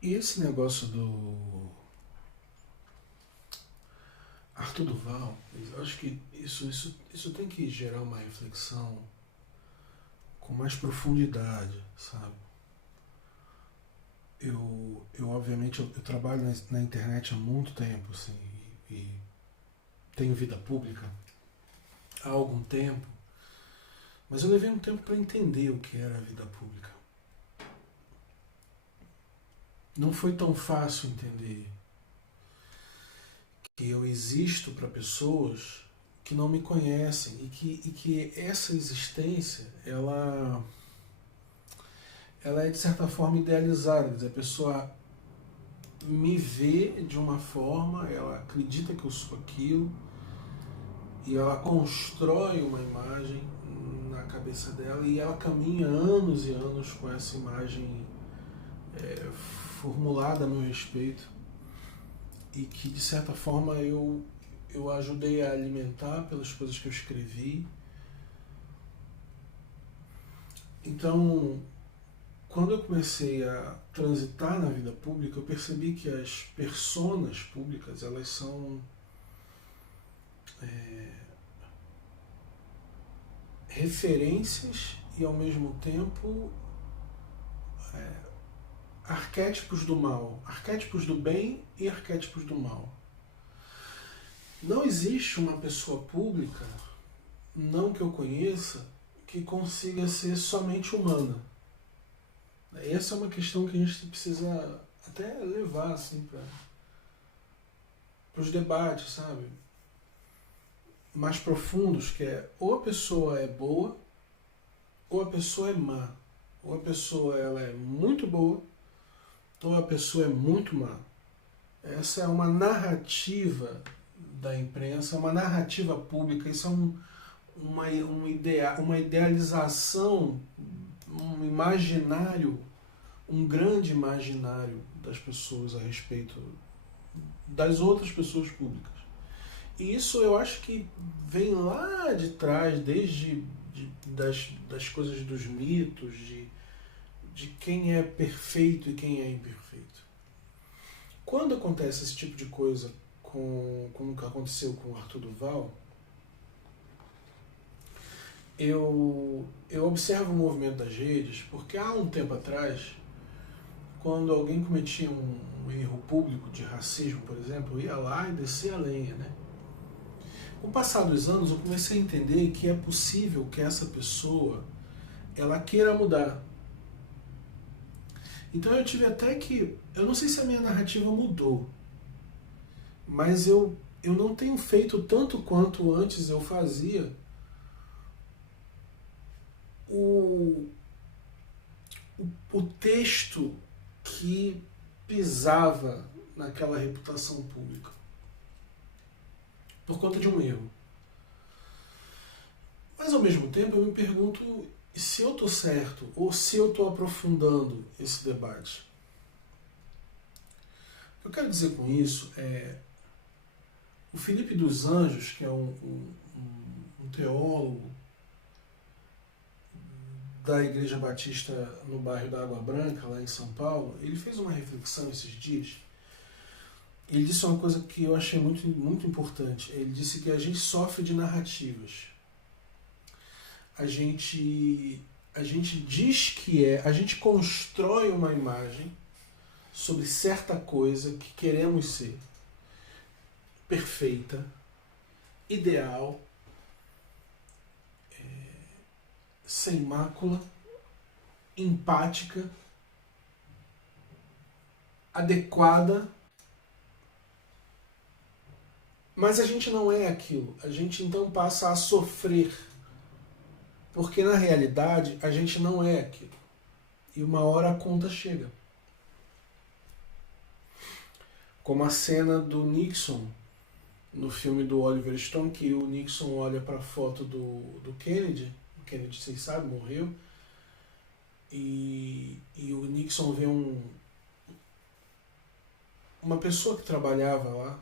E esse negócio do Arthur Duval, eu acho que isso tem que gerar uma reflexão com mais profundidade, sabe? Eu obviamente, eu trabalho na internet há muito tempo, assim, e tenho vida pública há algum tempo, mas eu levei um tempo para entender o que era a vida pública. Não foi tão fácil entender que eu existo para pessoas que não me conhecem e que essa existência ela é de certa forma idealizada, quer dizer, a pessoa me vê de uma forma, ela acredita que eu sou aquilo e ela constrói uma imagem na cabeça dela e ela caminha anos e anos com essa imagem formulada a meu respeito e que de certa forma eu ajudei a alimentar pelas coisas que eu escrevi. Então, quando eu comecei a transitar na vida pública, eu percebi que as personas públicas elas são referências e ao mesmo tempo arquétipos do mal, arquétipos do bem e arquétipos do mal. Não existe uma pessoa pública, não que eu conheça, que consiga ser somente humana. Essa é uma questão que a gente precisa até levar assim, para os debates, sabe? Mais profundos, que é ou a pessoa é boa ou a pessoa é má. Ou a pessoa ela é muito boa ou a pessoa é muito má. Essa é uma narrativa da imprensa, uma narrativa pública, isso é uma idealização, um imaginário, um grande imaginário das pessoas a respeito das outras pessoas públicas. E isso eu acho que vem lá de trás, desde das coisas dos mitos, de quem é perfeito e quem é imperfeito. Quando acontece esse tipo de coisa, como que aconteceu com o Arthur Duval, eu observo o movimento das redes, porque há um tempo atrás, quando alguém cometia um erro público de racismo, por exemplo, eu ia lá e descia a lenha, né? Com o passar dos anos, eu comecei a entender que é possível que essa pessoa ela queira mudar. Então eu tive até que, eu não sei se a minha narrativa mudou, mas eu não tenho feito tanto quanto antes eu fazia o, o texto que pisava naquela reputação pública por conta de um erro. Mas ao mesmo tempo eu me pergunto se eu estou certo ou se eu estou aprofundando esse debate. O que eu quero dizer com isso é o Felipe dos Anjos, que é um teólogo da Igreja Batista no bairro da Água Branca, lá em São Paulo, ele fez uma reflexão esses dias. Ele disse uma coisa que eu achei muito, muito importante. Ele disse que a gente sofre de narrativas. A gente diz que a gente constrói uma imagem sobre certa coisa que queremos ser. Perfeita, ideal, sem mácula, empática, adequada, mas a gente não é aquilo. A gente então passa a sofrer, porque na realidade a gente não é aquilo. E uma hora a conta chega. Como a cena do Nixon no filme do Oliver Stone, que o Nixon olha para a foto do Kennedy. O Kennedy, vocês sabem, morreu. E o Nixon vê uma pessoa que trabalhava lá,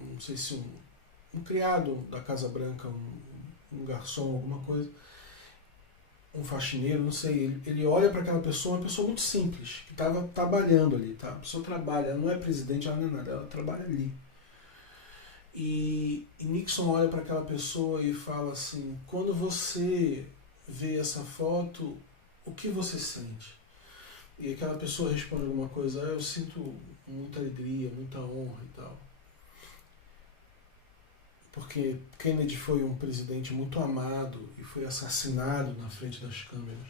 não sei se um criado da Casa Branca, um garçom, alguma coisa, um faxineiro, não sei, ele olha para aquela pessoa, uma pessoa muito simples, que estava trabalhando ali, tá? A pessoa trabalha, ela não é presidente, ela não é nada, ela trabalha ali. E Nixon olha para aquela pessoa e fala assim: quando você vê essa foto, o que você sente? E aquela pessoa responde alguma coisa: eu sinto muita alegria, muita honra e tal. Porque Kennedy foi um presidente muito amado e foi assassinado na frente das câmeras.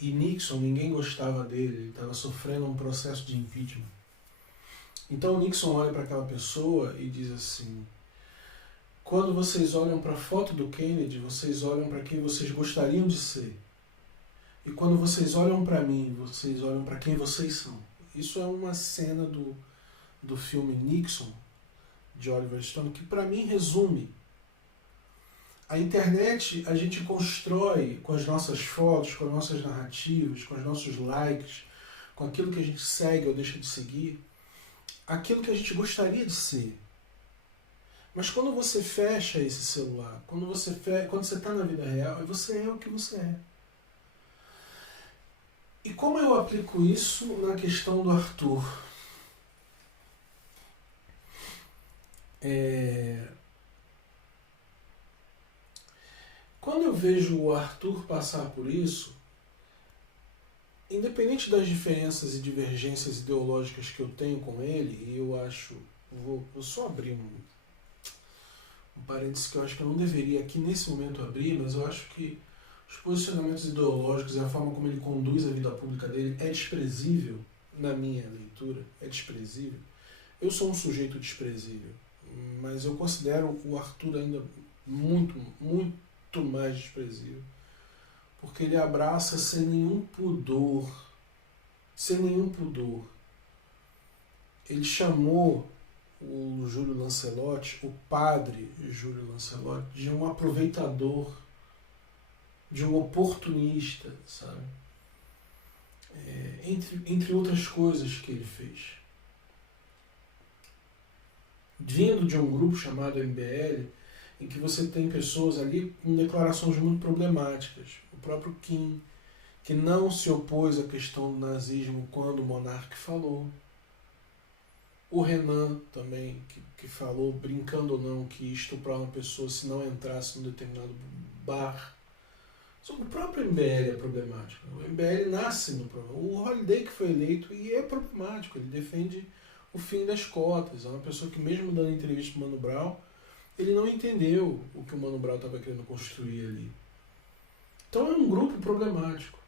E Nixon, ninguém gostava dele, ele estava sofrendo um processo de impeachment. Então Nixon olha para aquela pessoa e diz assim: quando vocês olham para a foto do Kennedy, vocês olham para quem vocês gostariam de ser. E quando vocês olham para mim, vocês olham para quem vocês são. Isso é uma cena do filme Nixon, de Oliver Stone, que para mim resume. A internet a gente constrói com as nossas fotos, com as nossas narrativas, com os nossos likes, com aquilo que a gente segue ou deixa de seguir, aquilo que a gente gostaria de ser. Mas quando você fecha esse celular, quando você está na vida real, você é o que você é. E como eu aplico isso na questão do Arthur? Quando eu vejo o Arthur passar por isso, independente das diferenças e divergências ideológicas que eu tenho com ele, e eu acho, vou só abrir um parênteses que eu acho que eu não deveria aqui nesse momento abrir, mas eu acho que os posicionamentos ideológicos e a forma como ele conduz a vida pública dele é desprezível, na minha leitura, é desprezível. Eu sou um sujeito desprezível, mas eu considero o Arthur ainda muito, muito mais desprezível, porque ele abraça sem nenhum pudor, ele chamou o Júlio Lancelotti, o padre Júlio Lancelotti, de um aproveitador, de um oportunista, sabe? Entre outras coisas que ele fez. Vindo de um grupo chamado MBL, em que você tem pessoas ali com declarações muito problemáticas. O próprio Kim, que não se opôs à questão do nazismo quando o monarca falou. O Renan também, que falou, brincando ou não, que ia estuprar uma pessoa se não entrasse num determinado bar. O próprio MBL é problemático. O MBL nasce no problema. O Holliday que foi eleito e é problemático. Ele defende o fim das cotas. É uma pessoa que mesmo dando entrevista para o Mano Brown, ele não entendeu o que o Mano Brown estava querendo construir ali. Então é um grupo problemático.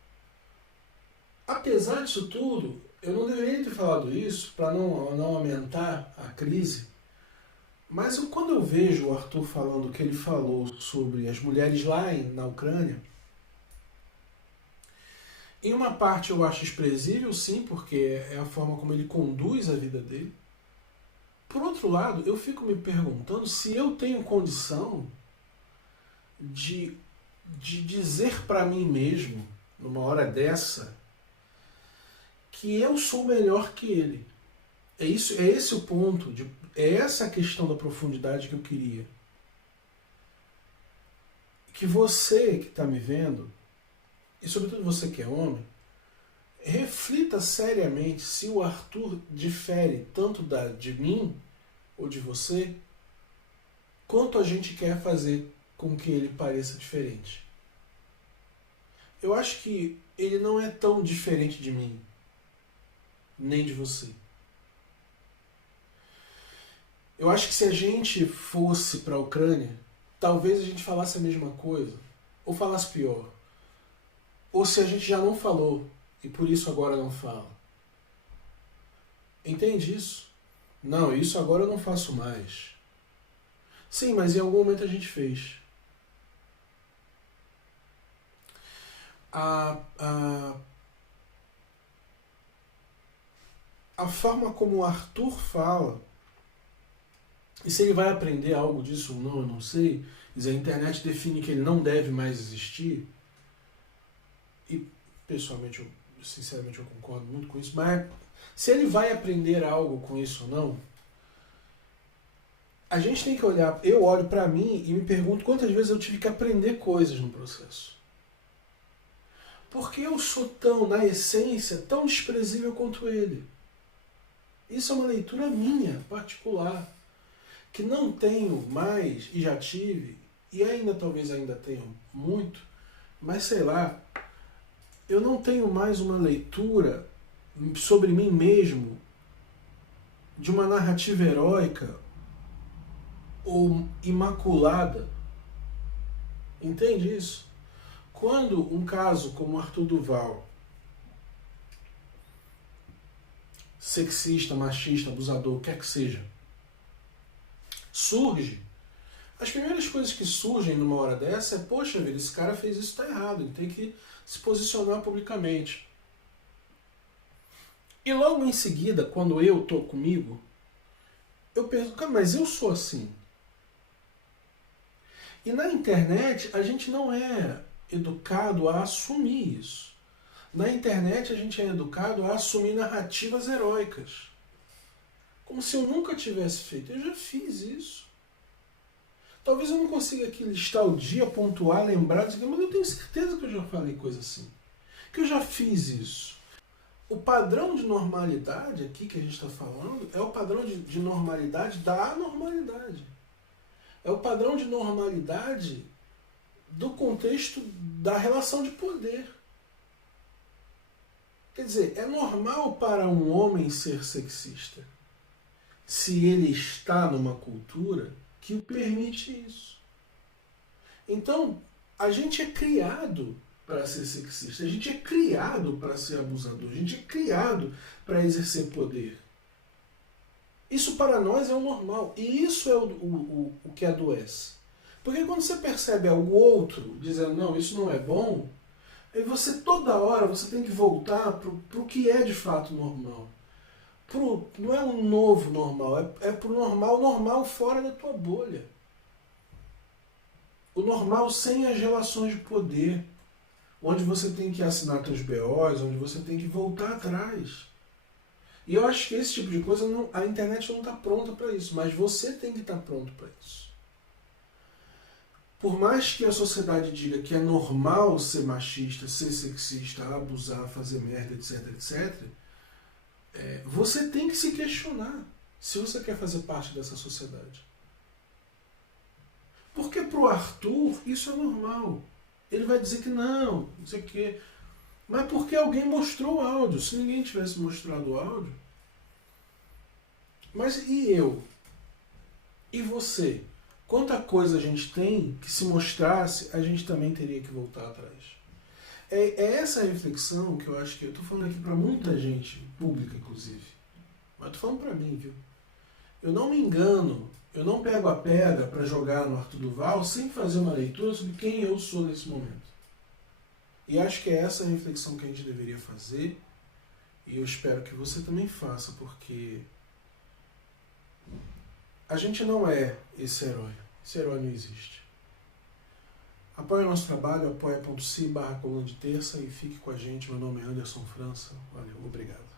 Apesar disso tudo, eu não deveria ter falado isso para não aumentar a crise, mas quando eu vejo o Arthur falando o que ele falou sobre as mulheres lá na Ucrânia, em uma parte eu acho desprezível, sim, porque é a forma como ele conduz a vida dele. Por outro lado, eu fico me perguntando se eu tenho condição de dizer para mim mesmo, numa hora dessa, que eu sou melhor que ele. É esse o ponto, é essa a questão da profundidade que eu queria. Que você que está me vendo, e sobretudo você que é homem, reflita seriamente se o Arthur difere tanto de mim ou de você, quanto a gente quer fazer com que ele pareça diferente. Eu acho que ele não é tão diferente de mim, nem de você. Eu acho que se a gente fosse para a Ucrânia, talvez a gente falasse a mesma coisa, ou falasse pior. Ou se a gente já não falou, e por isso agora não fala. Entende isso? Não, isso agora eu não faço mais. Sim, mas em algum momento a gente fez. A forma como o Arthur fala, e se ele vai aprender algo disso ou não, eu não sei, mas a internet define que ele não deve mais existir, e pessoalmente, sinceramente, eu concordo muito com isso, mas se ele vai aprender algo com isso ou não, a gente tem que olhar, eu olho para mim e me pergunto quantas vezes eu tive que aprender coisas no processo. Porque eu sou tão, na essência, tão desprezível quanto ele. Isso é uma leitura minha, particular, que não tenho mais, e já tive, e ainda talvez ainda tenha muito, mas sei lá, eu não tenho mais uma leitura sobre mim mesmo de uma narrativa heróica ou imaculada. Entende isso? Quando um caso como Arthur Duval, sexista, machista, abusador, o que quer que seja, surge, as primeiras coisas que surgem numa hora dessa é, poxa vida, esse cara fez isso, tá errado, ele tem que se posicionar publicamente. E logo em seguida, quando eu tô comigo, eu penso, cara, mas eu sou assim. E na internet a gente não é educado a assumir isso. Na internet a gente é educado a assumir narrativas heróicas. Como se eu nunca tivesse feito. Eu já fiz isso. Talvez eu não consiga aqui listar o dia, pontuar, lembrar, mas eu tenho certeza que eu já falei coisa assim. Que eu já fiz isso. O padrão de normalidade aqui que a gente está falando é o padrão de normalidade da anormalidade. É o padrão de normalidade do contexto da relação de poder. Quer dizer, é normal para um homem ser sexista se ele está numa cultura que o permite isso. Então, a gente é criado para ser sexista, a gente é criado para ser abusador, a gente é criado para exercer poder. Isso para nós é o normal. E isso é o que adoece. Porque quando você percebe algo outro dizendo, não, isso não é bom, aí você toda hora você tem que voltar para o que é de fato normal. Não é um novo normal, é para o normal fora da tua bolha. O normal sem as relações de poder, onde você tem que assinar teus BOs, onde você tem que voltar atrás. E eu acho que esse tipo de coisa, a internet não está pronta para isso, mas você tem que estar pronto para isso. Por mais que a sociedade diga que é normal ser machista, ser sexista, abusar, fazer merda, etc, etc, você tem que se questionar se você quer fazer parte dessa sociedade. Porque pro Arthur isso é normal. Ele vai dizer que não sei o quê. Mas porque alguém mostrou o áudio. Se ninguém tivesse mostrado o áudio... Mas e eu? E você? Quanta coisa a gente tem que se mostrasse, a gente também teria que voltar atrás. É essa reflexão que eu acho que... Eu estou falando aqui para muita gente, pública inclusive. Mas estou falando para mim, viu? Eu não me engano, eu não pego a pedra para jogar no Arthur Duval sem fazer uma leitura sobre quem eu sou nesse momento. E acho que é essa a reflexão que a gente deveria fazer. E eu espero que você também faça, porque a gente não é esse herói. Esse herói não existe. Apoie o nosso trabalho, apoia.se/coluna de terça e fique com a gente. Meu nome é Anderson França. Valeu, obrigado.